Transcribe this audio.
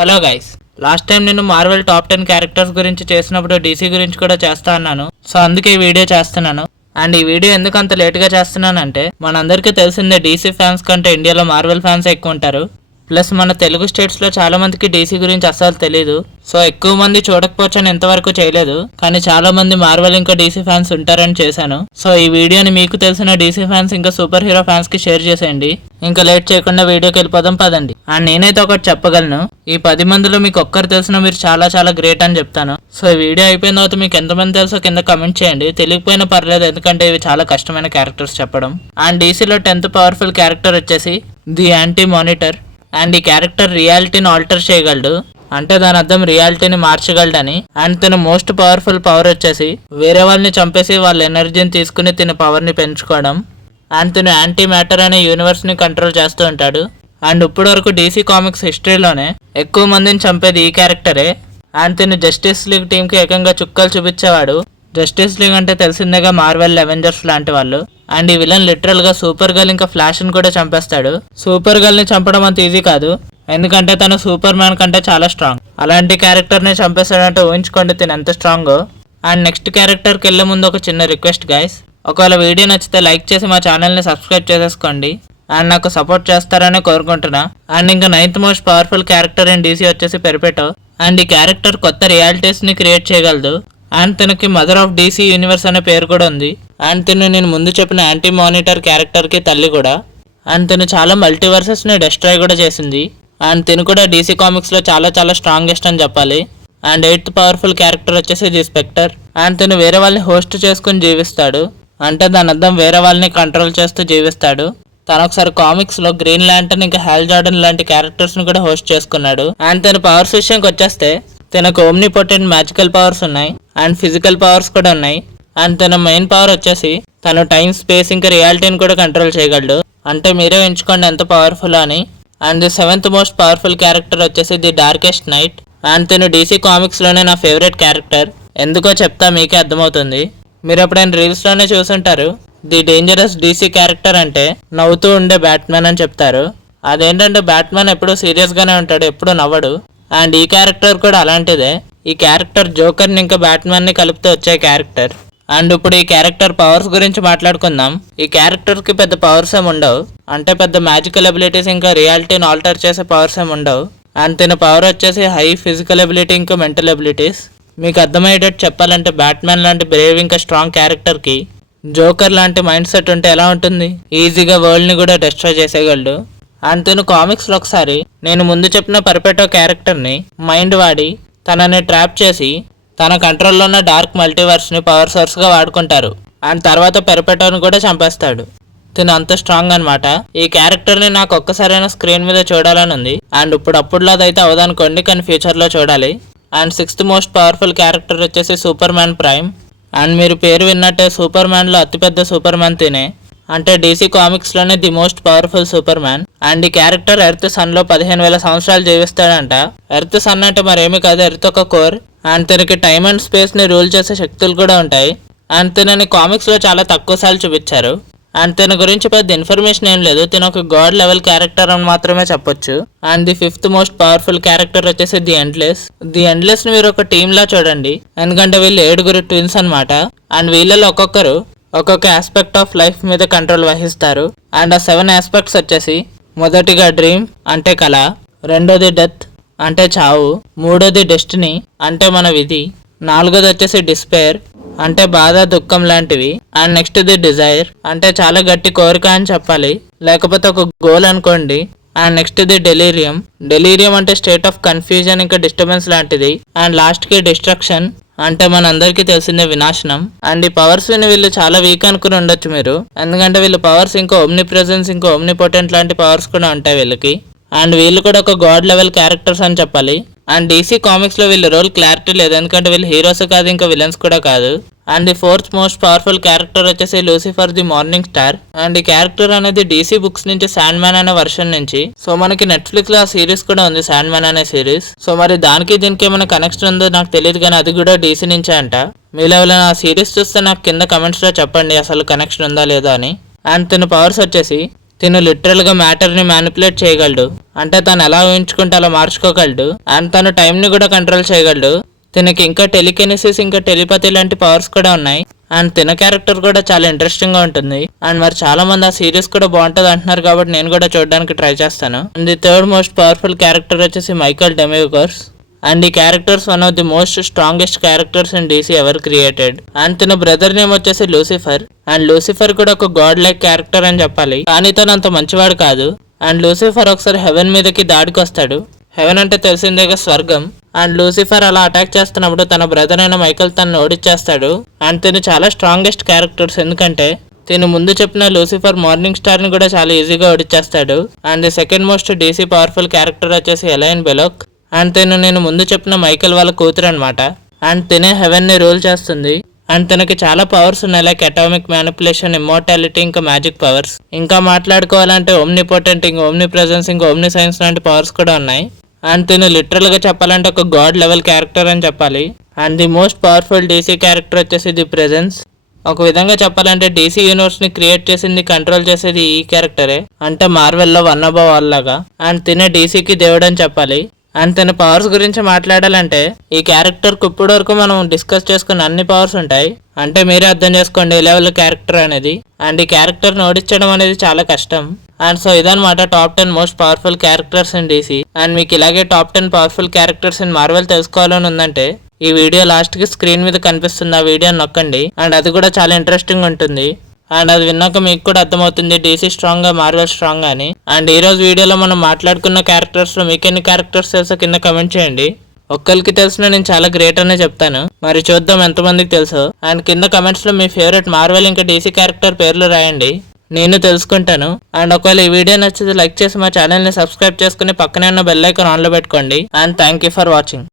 Hello guys, last time నేను Marvel top 10 characters గురించి చేసినప్పుడు డీసీ గురించి కూడా చేస్తా అన్నాను. సో అందుకే ఈ వీడియో చేస్తున్నాను. అండ్ ఈ వీడియో ఎందుకు అంత లేట్గా చేస్తున్నానంటే మనందరికీ తెలిసిందే డీసీ ఫ్యాన్స్ కంటే ఇండియాలో మార్వెల్ ఫ్యాన్స్ ఎక్కువ ఉంటారు. ప్లస్ మన తెలుగు స్టేట్స్లో చాలా మందికి డీసీ గురించి అస్సలు తెలీదు. సో ఎక్కువ మంది చూడకపోవచ్చని ఇంతవరకు చేయలేదు, కానీ చాలా మంది మార్వెల్ ఇంకా డీసీ ఫ్యాన్స్ ఉంటారని చేశాను. సో ఈ వీడియోని మీకు తెలిసిన డీసీ ఫ్యాన్స్ ఇంకా సూపర్ హీరో ఫ్యాన్స్ కి షేర్ చేసేయండి. ఇంకా లేట్ చేయకుండా వీడియోకి వెళ్ళిపోదాం పదండి. అండ్ నేనైతే ఒకటి చెప్పగలను, ఈ 10 మందిలో మీకు ఒక్కరు తెలిసినా మీరు చాలా చాలా గ్రేట్ అని చెప్తాను. సో ఈ వీడియో అయిపోయిన తర్వాత మీకు ఎంతమంది తెలుసో కింద కమెంట్ చేయండి. తెలియకపోయినా పర్లేదు, ఎందుకంటే ఇవి చాలా కష్టమైన క్యారెక్టర్స్ చెప్పడం. అండ్ డీసీలో 10th పవర్ఫుల్ క్యారెక్టర్ వచ్చేసి ది యాంటీ మానిటర్. అండ్ ఈ క్యారెక్టర్ రియాలిటీని ఆల్టర్ చేయగలడు, అంటే దాని అర్థం రియాలిటీని మార్చగలడని. అండ్ తన మోస్ట్ పవర్ఫుల్ పవర్ వచ్చేసి వేరే వాళ్ళని చంపేసి వాళ్ళ ఎనర్జీని తీసుకుని తన పవర్ని పెంచుకోవడం. అండ్ తను యాంటీ మ్యాటర్ అనే యూనివర్స్ని కంట్రోల్ చేస్తూ ఉంటాడు. అండ్ ఇప్పటి వరకు డీసీ కామిక్స్ హిస్టరీలోనే ఎక్కువ మందిని చంపేది ఈ క్యారెక్టరే. అండ్ తను జస్టిస్ లీగ్ టీంకి ఏకంగా చుక్కలు చూపించేవాడు. జస్టిస్ లీగ్ అంటే తెలిసిందేగా మార్వెల్ అవెంజర్స్ లాంటి వాళ్ళు. అండ్ ఈ విలన్ లిటరల్ గా సూపర్ గర్ల్ ఇంకా ఫ్లాష్ ని కూడా చంపేస్తాడు. సూపర్ గర్ల్ ని చంపడం అంత ఈజీ కాదు, ఎందుకంటే తను సూపర్ మ్యాన్ కంటే చాలా స్ట్రాంగ్. అలాంటి క్యారెక్టర్ ని చంపేస్తాడంటే ఊహించుకోండి తను ఎంత స్ట్రాంగ్. అండ్ నెక్స్ట్ క్యారెక్టర్ కి వెళ్లే ముందు ఒక చిన్న రిక్వెస్ట్ గైస్, ఒకవేళ వీడియో నచ్చితే లైక్ చేసి మా ఛానల్ ని సబ్స్క్రైబ్ చేసేసుకోండి. అండ్ నాకు సపోర్ట్ చేస్తారని కోరుకుంటున్నా. అండ్ ఇంకా 9th most powerful character in DC వచ్చేసి పెరిపెటో. అండ్ ఈ క్యారెక్టర్ కొత్త రియాలిటీస్ ని క్రియేట్ చేయగలదు. అండ్ తనకి మదర్ ఆఫ్ డీసీ యూనివర్స్ అనే పేరు కూడా ఉంది. అండ్ తను నేను ముందు చెప్పిన యాంటీ మానిటర్ క్యారెక్టర్ కి తల్లి కూడా. అండ్ తను చాలా మల్టీవర్సెస్ ని డిస్ట్రాయ్ కూడా చేసింది. అండ్ తను కూడా డీసీ కామిక్స్ లో చాలా చాలా స్ట్రాంగెస్ట్ అని చెప్పాలి. అండ్ 8th పవర్ఫుల్ క్యారెక్టర్ వచ్చేసి ది స్పెక్టర్. అండ్ తను వేరే వాళ్ళని హోస్ట్ చేసుకుని జీవిస్తాడు, అంటే దాని అర్థం వేరే వాళ్ళని కంట్రోల్ చేస్తూ జీవిస్తాడు. తను ఒకసారి కామిక్స్ లో గ్రీన్ ల్యాంటర్న్ ఇంకా హాల్ జార్డన్ లాంటి క్యారెక్టర్స్ ని కూడా హోస్ట్ చేసుకున్నాడు. అండ్ తన పవర్స్ విషయంకి వచ్చేస్తే తనకు ఓమ్నిపోటెంట్ మ్యాజికల్ పవర్స్ ఉన్నాయి అండ్ ఫిజికల్ పవర్స్ కూడా ఉన్నాయి. అండ్ తన మెయిన్ పవర్ వచ్చేసి తను టైం, స్పేస్ ఇంకా రియాలిటీని కూడా కంట్రోల్ చేయగలడు. అంటే మీరే ఎంచుకోండి ఎంత పవర్ఫుల్ అని. And the 7th most powerful character వచ్చేసి ది డార్కెస్ట్ నైట్. అండ్ తను డీసీ కామిక్స్ లోనే నా ఫేవరెట్ క్యారెక్టర్. ఎందుకో చెప్తా, మీకే అర్థమవుతుంది. మీరు ఎప్పుడైనా రీల్స్ లోనే చూసుంటారు, ది డేంజరస్ డీసీ క్యారెక్టర్ అంటే నవ్వుతూ ఉండే బ్యాట్మెన్ అని చెప్తారు. అదేంటంటే బ్యాట్మెన్ ఎప్పుడూ సీరియస్ గానే ఉంటాడు, ఎప్పుడూ నవ్వడు. అండ్ ఈ క్యారెక్టర్ కూడా అలాంటిదే. ఈ క్యారెక్టర్ జోకర్ ని ఇంకా బ్యాట్మెన్ ని కలిపితే వచ్చే క్యారెక్టర్. అండ్ ఇప్పుడు ఈ క్యారెక్టర్ పవర్స్ గురించి మాట్లాడుకుందాం. ఈ క్యారెక్టర్ కి పెద్ద పవర్స్ ఏమి ఉండవు, అంటే పెద్ద మ్యాజికల్ అబిలిటీస్ ఇంకా రియాలిటీని ఆల్టర్ చేసే పవర్స్ ఏమి ఉండవు. అండ్ తన పవర్ వచ్చేసి హై ఫిజికల్ అబిలిటీ ఇంకా మెంటల్ అబిలిటీస్. మీకు అర్థమయ్యేటట్టు చెప్పాలంటే బ్యాట్మెన్ లాంటి బ్రేవ్ ఇంకా స్ట్రాంగ్ క్యారెక్టర్ కి జోకర్ లాంటి మైండ్ సెట్ ఉంటే ఎలా ఉంటుంది? ఈజీగా వరల్డ్ ని కూడా డిస్ట్రాయ్ చేసేయగలడు. అండ్ తను కామిక్స్ లో ఒకసారి నేను ముందు చెప్పిన పెరిపెటో క్యారెక్టర్ ని మైండ్ వాడి తనని ట్రాప్ చేసి తన కంట్రోల్లో ఉన్న డార్క్ మల్టీవర్స్ ని పవర్ సోర్స్ గా వాడుకుంటారు. అండ్ తర్వాత పెరిపెటోని కూడా చంపేస్తాడు. తను అంత స్ట్రాంగ్ అనమాట. ఈ క్యారెక్టర్ ని నాకు ఒక్కసారైనా స్క్రీన్ మీద చూడాలని ఉంది. అండ్ అప్పుడులో అదైతే అవదనుకోండి, కానీ ఫ్యూచర్ లో చూడాలి. And 6th most powerful character వచ్చేసి సూపర్ మ్యాన్ ప్రైమ్. అండ్ మీరు పేరు విన్నట్టే సూపర్ మ్యాన్ లో అతిపెద్ద సూపర్ మ్యాన్ తినే, అంటే డీసీ కామిక్స్ లోనే the most powerful super man. And ఈ క్యారెక్టర్ ఎర్త్ సన్ లో 15,000 సంవత్సరాలు జీవిస్తాడంట. ఎర్త్ సన్ అంటే మరేమీ కాదు, ఎర్త్ ఒక కోర్. అండ్ తనకి టైమ్ అండ్ స్పేస్ ని రూల్ చేసే శక్తులు కూడా ఉంటాయి. అండ్ తనని కామిక్స్ లో చాలా తక్కువ సార్లు చూపించారు. అండ్ తన గురించి పెద్ద ఇన్ఫర్మేషన్ ఏం లేదు, తను ఒక గాడ్ లెవెల్ క్యారెక్టర్ అని మాత్రమే చెప్పొచ్చు. And the 5th most powerful character వచ్చేసి ది ఎండ్లెస్. ది ఎండ్లెస్ ని మీరు ఒక టీమ్ లా చూడండి, ఎందుకంటే వీళ్ళు 7 ట్విన్స్ అనమాట. అండ్ వీళ్ళలో ఒక్కొక్కరు ఒక్కొక్క ఆస్పెక్ట్ ఆఫ్ లైఫ్ మీద కంట్రోల్ వహిస్తారు. అండ్ ఆ 7 ఆస్పెక్ట్స్ వచ్చేసి మొదటిగా డ్రీమ్ అంటే కళ, రెండోది డెత్ అంటే చావు, మూడోది డెస్టినీ అంటే మన విధి, నాలుగోది వచ్చేసి డిస్పేర్ అంటే బాధ, దుఃఖం లాంటివి. అండ్ నెక్స్ట్ ది డిజైర్ అంటే చాలా గట్టి కోరిక అని చెప్పాలి, లేకపోతే ఒక గోల్ అనుకోండి. And next the delirium. Delirium అంటే స్టేట్ ఆఫ్ కన్ఫ్యూజన్ ఇంకా డిస్టర్బెన్స్ లాంటిది. అండ్ లాస్ట్ కి డిస్ట్రక్షన్ అంటే మనందరికీ తెలిసిందే వినాశనం. అండ్ ఈ పవర్స్ విని వీళ్ళు చాలా వీక్ అనుకుని ఉండొచ్చు మీరు, ఎందుకంటే వీళ్ళ పవర్స్ ఇంకా ఓమ్ని ప్రెజెన్స్ ఇంకా ఓమ్నిపోటెంట్ లాంటి పవర్స్ కూడా ఉంటాయి వీళ్ళకి. అండ్ వీళ్ళు కూడా ఒక గాడ్ లెవెల్ క్యారెక్టర్స్ అని చెప్పాలి. అండ్ డీసీ కామిక్స్ లో వీళ్ళ రోల్ క్లారిటీ లేదు, ఎందుకంటే వీళ్ళు హీరోస్ కాదు ఇంకా విలన్స్ కూడా కాదు. And the 4th most powerful character వచ్చేసి Lucifer the morning star. And ఈ క్యారెక్టర్ అనేది డీసీ బుక్స్ నుంచి శాండ్ మ్యాన్ అనే వర్షన్ నుంచి. సో మనకి నెట్ఫ్లిక్స్ లో ఆ సిరీస్ కూడా ఉంది, శాండ్ మ్యాన్ అనే సిరీస్. సో మరి దానికి దీనికి ఏమైనా కనెక్షన్ ఉందో నాకు తెలియదు, కానీ అది కూడా డీసీ నుంచే అంట. మీరు ఎవరైనా ఆ సిరీస్ చూస్తే నాకు కింద కమెంట్స్ లో చెప్పండి అసలు కనెక్షన్ ఉందా లేదా అని. అండ్ తన పవర్స్ వచ్చేసి తిను లిటరల్ గా మ్యాటర్ ని మ్యానిపులేట్ చేయగలడు. అంటే తను ఎలా ఊహించుకుంటే అలా మార్చుకోగలడు. అండ్ తను టైం ని కూడా కంట్రోల్ చేయగలడు. తినకి ఇంకా టెలికెనిసిస్ ఇంకా టెలిపతి లాంటి పవర్స్ కూడా ఉన్నాయి. అండ్ తిన క్యారెక్టర్ కూడా చాలా ఇంట్రెస్టింగ్ గా ఉంటుంది. అండ్ మరి చాలా మంది ఆ సిరీస్ కూడా బాగుంటది అంటున్నారు కాబట్టి నేను కూడా చూడడానికి ట్రై చేస్తాను. And the third most powerful character వచ్చేసి మైకల్ డెమియోగర్స్. అండ్ ఈ characters one of the most strongest characters in DC ever created. And తన బ్రదర్ నేమ్ వచ్చేసి లూసిఫర్. అండ్ లూసిఫర్ కూడా ఒక గాడ్ లైక్ క్యారెక్టర్ అని చెప్పాలి, కానీ తను అంత మంచివాడు కాదు. అండ్ లూసిఫర్ ఒకసారి హెవెన్ మీదకి దాడికి వస్తాడు. హెవెన్ అంటే తెలిసిందేగా స్వర్గం. అండ్ లూసిఫర్ అలా అటాక్ చేస్తున్నప్పుడు తన బ్రదర్ అయిన మైకల్ తనను ఓడిచ్చేస్తాడు. అండ్ తిను చాలా స్ట్రాంగెస్ట్ క్యారెక్టర్స్, ఎందుకంటే తిను ముందు చెప్పిన లూసిఫర్ మార్నింగ్ స్టార్ ని కూడా చాలా ఈజీగా ఓడిచ్చేస్తాడు. And the second most DC powerful character వచ్చేసి ఎలైన్ బెలోక్. అండ్ నేను ముందు చెప్పిన మైకల్ వాళ్ళ కూతురు అనమాట. అండ్ తినే హెవెన్ ని రూల్ చేస్తుంది. అండ్ తనకి చాలా పవర్స్ ఉన్నాయి, లైక్ అటామిక్ మ్యానిపులేషన్, ఇమ్మోర్టాలిటీ, ఇంకా మ్యాజిక్ పవర్స్. ఇంకా మాట్లాడుకోవాలంటే ఓమ్నిపోటెంట్, ఇంకా ఓమ్ని ప్రెజెన్స్, ఇంకా ఓమ్ని సైన్స్ లాంటి పవర్స్ కూడా ఉన్నాయి. అండ్ తిను లిటరల్ గా చెప్పాలంటే ఒక గాడ్ లెవెల్ క్యారెక్టర్ అని చెప్పాలి. And the most powerful DC character వచ్చేసి ది ప్రెజెన్స్. ఒక విధంగా చెప్పాలంటే డీసీ యూనివర్స్ ని క్రియేట్ చేసింది, కంట్రోల్ చేసేది ఈ క్యారెక్టరే. అంటే మార్వెల్ లో వన్ అబౌవ్ ఆల్ లాగా. అండ్ తినే డీసీకి దేవుడు అని చెప్పాలి. అండ్ తన పవర్స్ గురించి మాట్లాడాలంటే ఈ క్యారెక్టర్ కు ఇప్పటి వరకు మనం డిస్కస్ చేసుకున్న అన్ని పవర్స్ ఉంటాయి. అంటే మీరే అర్థం చేసుకోండి ఏ లెవెల్ క్యారెక్టర్ అనేది. అండ్ ఈ క్యారెక్టర్ ని ఓడించడం అనేది చాలా కష్టం. అండ్ సో ఇదన్నమాట top 10 most powerful characters in DC. And మీకు ఇలాగే top 10 powerful characters in Marvel తెలుసుకోవాలని ఉందంటే ఈ వీడియో లాస్ట్ కి స్క్రీన్ మీద కనిపిస్తుంది, ఆ వీడియో నొక్కండి. అండ్ అది కూడా చాలా ఇంట్రెస్టింగ్ ఉంటుంది. అండ్ అది విన్నాక మీకు కూడా అర్థమవుతుంది డీసీ స్ట్రాంగ్ గా మార్వెల్ స్ట్రాంగ్ అని. అండ్ ఈ రోజు వీడియోలో మనం మాట్లాడుకున్న క్యారెక్టర్స్ లో మీకు ఎన్ని క్యారెక్టర్స్ తెలుసో కింద కమెంట్ చేయండి. ఒక్కరికి తెలిసిన నేను చాలా గ్రేట్ అనే చెప్తాను, మరి చూద్దాం ఎంతమందికి తెలుసో. అండ్ కింద కమెంట్స్ లో మీ ఫేవరెట్ మార్వెల్ ఇంకా డీసీ క్యారెక్టర్ పేర్లు రాయండి, నేను తెలుసుకుంటాను. అండ్ ఒకవేళ ఈ వీడియో నచ్చితే లైక్ చేసి మా ఛానల్ ని సబ్స్క్రైబ్ చేసుకుని పక్కనే ఉన్న బెల్ ఐకాన్ ఆన్ లో పెట్టుకోండి. And thank you for watching.